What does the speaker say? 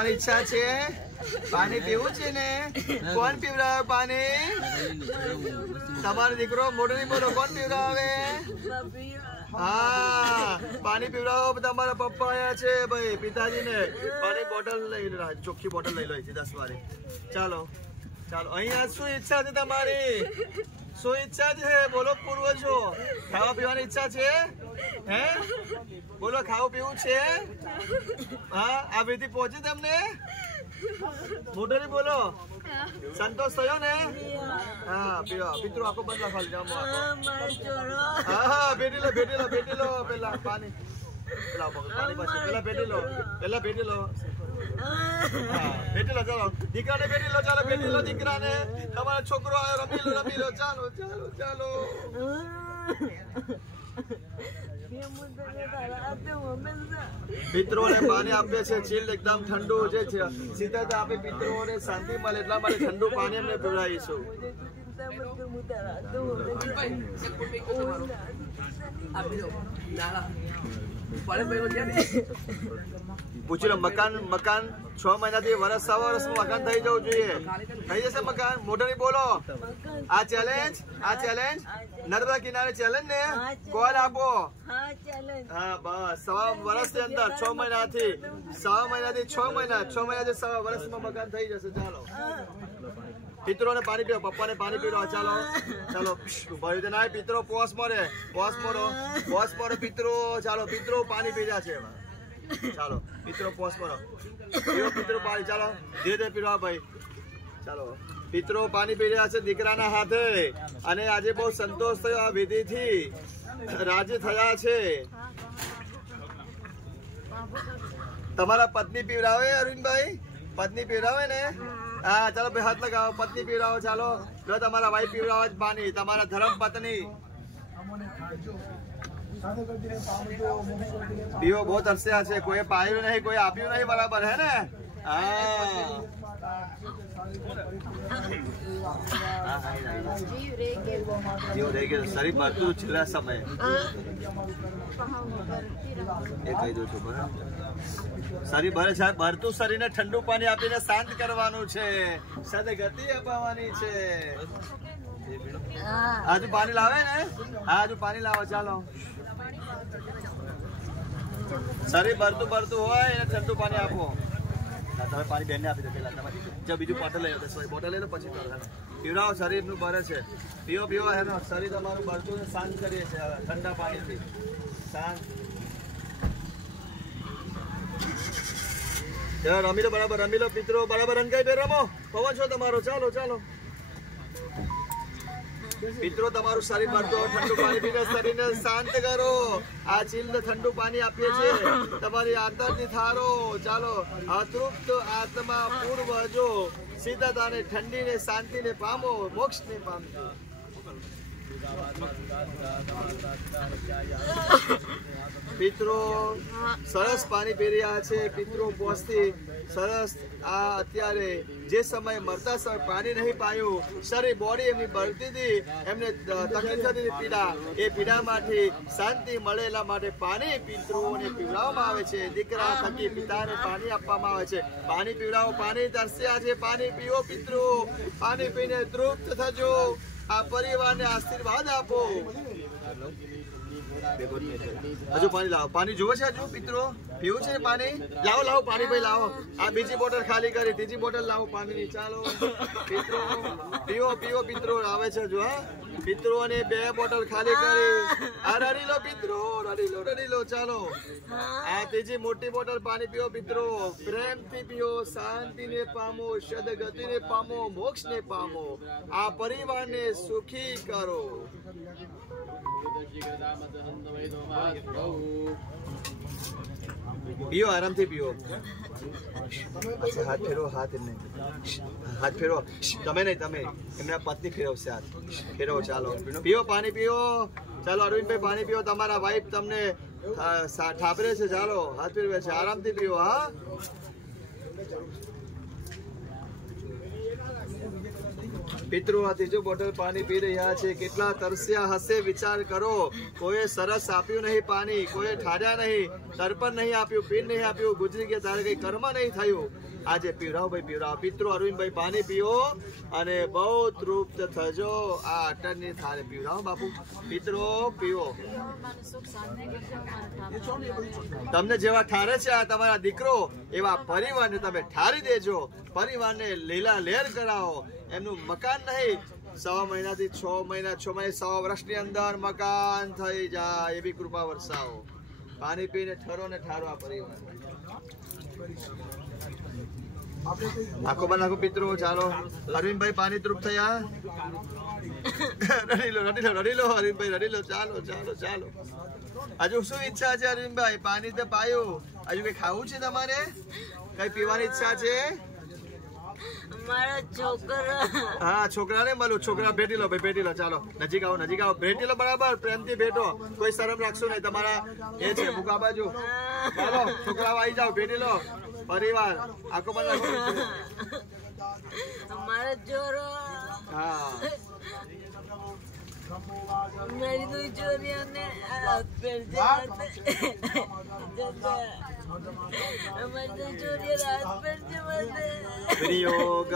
પીવાની ઈચ્છા છે? પાણી પીવું છે ને? કોણ પીવડાવે પાણી? તમારો દીકરો મોઢું નહીં બોલો, કોણ પીવડાવે? હા, પાણી પીવડાવો. તમારા પપ્પા આયા છે ભાઈ, પિતાજી ને પાણી બોટલ લઈ લો, ચોખ્ખી બોટલ લઈ લો 10 વાળી. ચાલો ચાલો, અહીંયા શું ઈચ્છા છે તમારી? શું ઈચ્છા છે બોલો? પૂર્વજો ખાવા પીવાની ઈચ્છા છે? હે બોલો, ખાવું પીવું છે? હા, આ વિધિ પહોંચી તમને? મોઢું બોલો, સંતોષ થયો ને? હા, પીવા પિતૃ આખો બદલા ખાલી જામો. હા હા, ભેટી લો પેલા પાણી, પાણી પછી પેલા ભેટી લો. હા, ભેટી લો. ચાલો દીકરાને ભેટી લો, ચાલો ભેટી લો દીકરાને. તમારો છોકરો આવ્યો, રમી લો. ચાલો. પિતૃઓને પાણી આપે છે, ચીલ એકદમ ઠંડુ જે છે, સીધા આપે પિતૃઓને શાંતિ મળે એટલા માટે ઠંડુ પાણી એમને પીવડાવીશું. પૂછી લો, મકાન 6 મહિનાથી વર્ષ 6 વર્ષનું મકાન થઈ જવું જોઈએ. થઈ જશે મકાન? મોઢું બોલો. આ ચેલેન્જ નર્મદા કિનારે ચેલેન્જ ને કોલ આપો. હા બસ, 6 વર્ષની અંદર 6 મહિનાથી 6 મહિનાથી 6 વર્ષમાં મકાન થઈ જશે. ચાલો પિતરોને પાણી પીવો, પપ્પાને પાણી પીવો. ચાલો ભર્યું ના પિતરો પોસ મોરે પિતરો. ચાલો પિતરો પાણી પીધા છે. ચાલો પિતરો પોસ મોરો પિતરો પાણી. ચાલો ધીરે પીવા ભાઈ. ચાલો પિતરો પાણી પી રહ્યા છે દીકરાના હાથે, અને આજે બહુ સંતોષ થયો આ વિધિ થી, રાજી થયા છે. તમારા પત્ની પીવડાવે અરવિંદભાઈ? પત્ની પીવડાવે ને? હા ચાલો ભાઈ હાથ લગાવો, પત્ની પીવડાવો. ચાલો જો તમારા વાઈફ પીવડાવો જ પાણી, તમારા ધર્મ પત્ની પીવો. બહુ તરસ્યા છે, કોઈ પાયું નહીં, કોઈ આપ્યું નહીં, બરાબર હે ને? જીવ રહી ગયો, શરીર ભરતું છેલ્લા સમય એ કહી દઉં છું બરાબર. શરીર ભરે છે, ભરતું શરીરને ઠંડુ પાણી આપીને શાંત કરવાનું છે, સદગતિ અપાવવાની છે. આજુ પાણી લાવે ને? હા હજુ પાણી લાવો. ચાલો શરીર ભરતું હોય એને ઠંડુ પાણી આપો. તમે પાણી બેનને આપી દો પેલા. તમારી બીજું બોટલ લઈ લો, બોટલ લઈ લો પછી પીવડાવો. શરીર નું ભરે છે, પીવો એનો શરીર તમારું ભરતું શાંત કરીએ છીએ ઠંડા પાણીથી. શાંત રમી લો, બરાબર રમી લો પિતરો, બરાબર રંગાઈ બે રમો. પવન છો તમારો. ચાલો પિતરો તમારું શરીર ભરતો ઠંડુ પાણી પીને શરીરને શાંત કરો. આ ચીલને ઠંડુ પાણી આપીએ છીએ, તમારી આંતરની થારો. ચાલો અતૃપ્ત આત્મા પૂર્વજો સીધતાને ઠંડીને શાંતિને પામો, મોક્ષને પામજો. પિતરો સરસ પાણી પી રહ્યા છે. પિતરો પહોંચતી સરસ. આ અત્યારે જે સમય મરતા સમય પાણી નહીં પાયું, શરીર બોડી એમની બળતી હતી, એમને તકલીફ થતી પીડા, એ પીડામાંથી શાંતિ મળેલા માટે પાણી પિતૃઓને પીવડાવવામાં આવે છે. દીકરા થકી પિતાને પાણી આપવામાં આવે છે. પાણી પીવડાવો, પાણી તરસ્યા છે, પાણી પીવો પિતૃ. પાણી પીને તૃપ્ત થજો. આ પરિવારને આશીર્વાદ આપો. હજુ પાણી લાવો. પાણી જોવે છે હજુ પિતરો? પીવું છે પાણી? લાવો પાણી ભાઈ લાવો. આ બીજી બોટલ ખાલી કરી, ત્રીજી બોટલ લાવો પાણીની. ચાલો પિતરો પીવો પિતરો આવે છે હજુ. હા પિતરોને 2 બોટલ ખાલી કરી. આ રડી લો પિતરો, રડી લો. ચાલો આ ત્રીજી મોટી બોટલ પાણી પીવો પિતરો. પ્રેમથી પીવો, શાંતિને પામો, સદગતિને પામો, મોક્ષને પામો. આ પરિવારને સુખી કરો. પીઓ, આરામથી પીઓ. હાથ ફેરો, હાથ ફેરો. તમે નહીં, તમે એમના પત્ની ફેરવશે. હાથ ફેરવો. ચાલો પીઓ, પાણી પીઓ. ચાલો અરવિંદભાઈ પાણી પીઓ. તમારા વાઈફ તમને ઠાબરે છે. ચાલો હાથ ફેરવે છે, આરામથી પીઓ. હા પિતૃ આ ત્રીજું બોટલ પાણી પી રહ્યા છે. કેટલા તરસ્યા હશે વિચાર કરો. કોઈ સરસ આપ્યું નહીં પાણી, કોઈ ઠાર્યા નહીં, તર્પણ નહીં આપ્યું, પીર નહીં આપ્યું, ગુજરી ગયા તારે કઈ કર્મ નહીં થયું. આજે પીવરાવો ભાઈ, પીવરાવો. પિતૃ અરવિંદભાઈ પાણી પીવો અને બહુ તૃપ્ત થજો. આ અટણની થાળે પીવરાવો બાપુ. પિતૃ પીવો. તમને જેવા ઠારે છે આ તમારા દીકરો, એવા પરિવારને તમે ઠારી દેજો. પરિવારને લીલા લહેર કરાવો. એમનું મકાન નહીં, 6 મહિનાથી 6 મહિના 6 100 વર્ષની અંદર મકાન થઈ જાય એવી કૃપા વરસાવો. પાણી પીને ઠરો ને ઠારો આ પરિવાર. આખો બનાખો પિતૃ. ચાલો અરવિંદભાઈ પાણી તૃપ્ત થયા. રડી લો અરવિંદભાઈ, રડી લો. ચાલો ચાલો ચાલો. હજુ શું ઈચ્છા છે અરવિંદભાઈ? પાણી તો પાયું, હજુ કઈ ખાવું છે તમારે? કઈ પીવાની ઈચ્છા છે? હા, છોકરાને મળું. છોકરા ભેટી લો ભાઈ, ભેટી લો. ચાલો નજીક આવો, નજીક આવો. ભેટી લો બરાબર, પ્રેમથી ભેટો. કોઈ શરમ રાખશો નહીં. તમારા એ છે ભૂકા બાજુ. ચાલો છોકરાઓ આવી જાઓ, ભેટી લો. પરિવાર આખો બધા. હા, मेरी दो चोरियों ने हमारी दो चोरियां रात पर जमा वियोग.